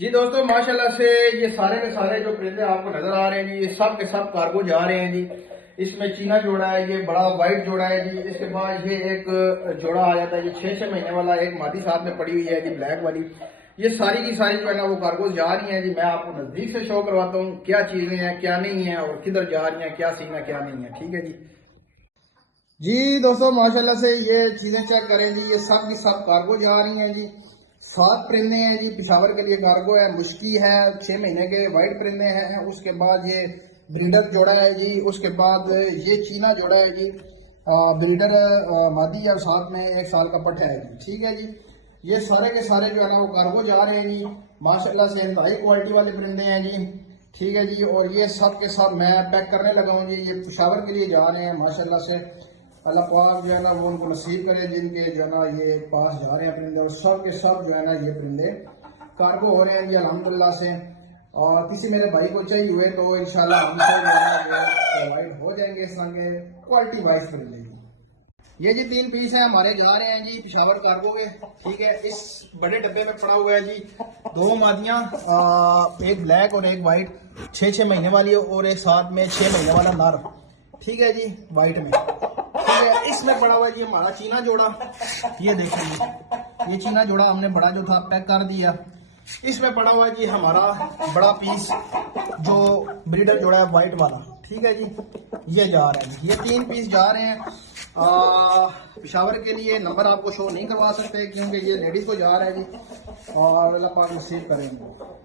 जी दोस्तों, माशाल्लाह से ये सारे के सारे जो परिंदे आपको नजर आ रहे हैं जी, ये सब के सब कार्गो जा रहे हैं जी। इसमें चीना जोड़ा है, ये बड़ा वाइट जोड़ा है जी। इसके बाद ये एक जोड़ा आ जाता है, ये 6-6 महीने वाला, एक मादी साथ में पड़ी हुई है जी, ब्लैक वाली। ये सारी की सारी जो है ना वो कार्गो जा रही हैं जी। मैं आपको नजदीक से शो करवाता हूँ क्या चीजें हैं क्या नहीं है और किधर जा रही हैं, क्या सीन है क्या नहीं है। ठीक है जी। जी दोस्तों, माशाल्लाह से ये चीजें चेक करें जी, ये सब की सब कार्गो जा रही हैं जी। 7 परिंदे हैं जी, पिशावर के लिए कार्गो है। मुश्की है 6 महीने के, वाइट परिंदे हैं। उसके बाद ये ब्रीडर जोड़ा है जी। उसके बाद ये चीना जोड़ा है जी, ब्रीडर मादी है, साथ में 1 साल का पट्टा है जी। ठीक है जी। ये सारे के सारे जो है ना वो कार्गो जा रहे हैं जी। माशाल्लाह से हाई क्वालिटी वाले परिंदे हैं जी। ठीक है जी। और ये सब के सब मैं पैक करने लगा हूँ जी, ये पिशावर के लिए जा रहे हैं। माशाल्लाह से अल्लाह पाक जो है ना वो उनको नसीब करे, जिनके जो है ना ये पास जा रहे हैं परिंदे, और सब के सब जो है ना ये परिंदे कार्गो हो रहे हैं जी अल्हम्दुलिल्लाह से। और किसी मेरे भाई को चाहिए हुए तो इंशाल्लाह हमसे जो है ना वो प्रोवाइड हो जाएंगे इस तरह के क्वालिटी वाइज परिंदे जी। ये जी 3 पीस है हमारे जा रहे हैं जी पिशावर कार्गो के। ठीक है। इस बड़े डब्बे में पड़ा हुआ है जी 2 मादियां, एक ब्लैक और एक वाइट, 6-6 महीने वाली और एक साथ में 6 महीने वाला नर। ठीक है जी, वाइट में। ठीक है। इसमें पड़ा हुआ है जी हमारा चीना जोड़ा। ये देखिए, ये चीना जोड़ा हमने बड़ा जो था पैक कर दिया। इसमें पड़ा हुआ है जी हमारा बड़ा पीस जो ब्रीडर जोड़ा है वाइट वाला। ठीक है जी। ये जा रहा है जी, ये 3 पीस जा रहे हैं। पिशावर के लिए नंबर आपको शो नहीं करवा सकते क्योंकि ये लेडीज को जा रहा है जी, और अल्लाह पाक नसीब करेंगे।